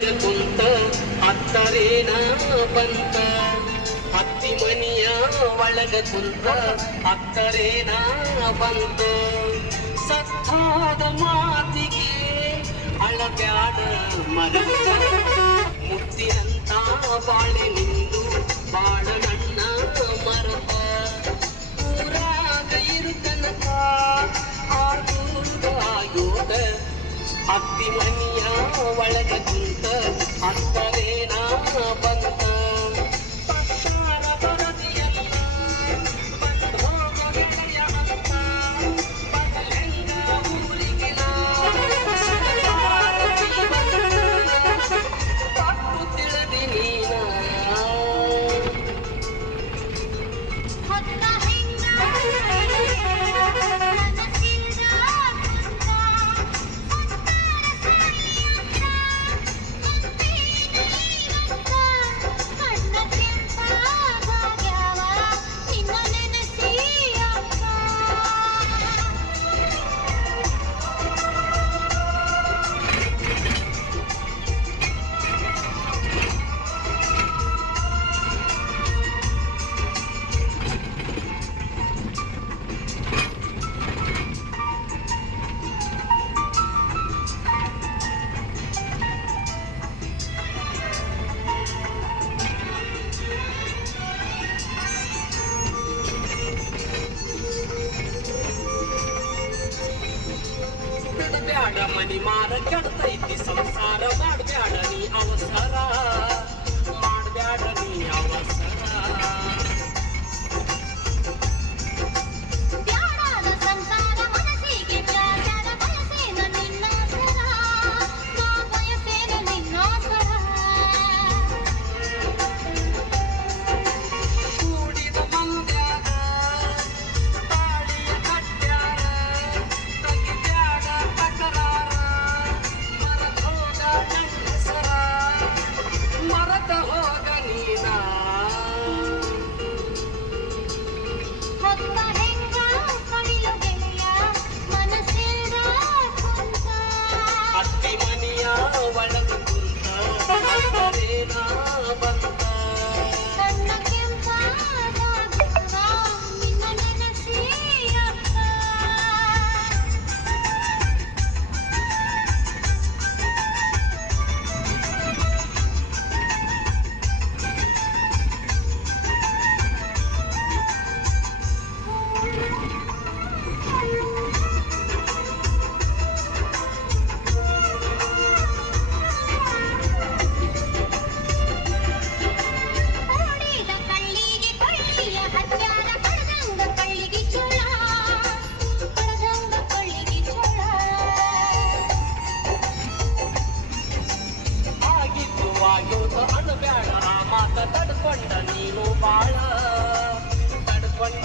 ಕುಂತ ಅತ್ತರೇನ ಬಂತ ಹತ್ತಿ ಮನಿಯ ಒಳಗ ಕುಂತ ಅತ್ತರೇನ ಬಂತ ಸತ್ತಾದ ಮಾತಿಗೆ ಅಳಬ್ಯಾಡ ಮರ ಮುತ್ತಿನಂತ ಬಾಳೆ ನಿಂದು ಬಾಳ ನನ್ನ ಮರತ ಊರಾಗ ಇರುತನಕ ಆಯೋಗ ಹತ್ತಿ ಮನಿಯ ಒಳಗ ಕುಂತ ಅತ್ತರೇನ ಬಂತ ಪತ್ತಾರ ಬರದಿಯಲ್ಲ ಬಂದ ಹೋಗ ಗೆಳೆಯ ಅಂತ ಬದಲೆಂಗ ಊರಿಗೆ ಪಟ್ಟು ತಿಳಿದಿ ನೀನ ಬ್ಯಾಡ ಮನಿ ಮಾರ ಕೆಡ್ತೈತಿ ಸಂಸಾರ ಮಾಡ್ಬ್ಯಾಡ ನೀ ಅವಸರ ಮಾಡ್ಬ್ಯಾಡ ನೀ ಅವಸರ ಒಳಗ ಕುಂತ ಅತ್ತರೇನ ಬಂತ ಆಯೋಗ ಅಣಬ್ಯಾಡ ಆ ಮಾತ ತಡ್ಕೊಂಡ ನೀನು ಬಾಳ ತಡ್ಕೊಂಡ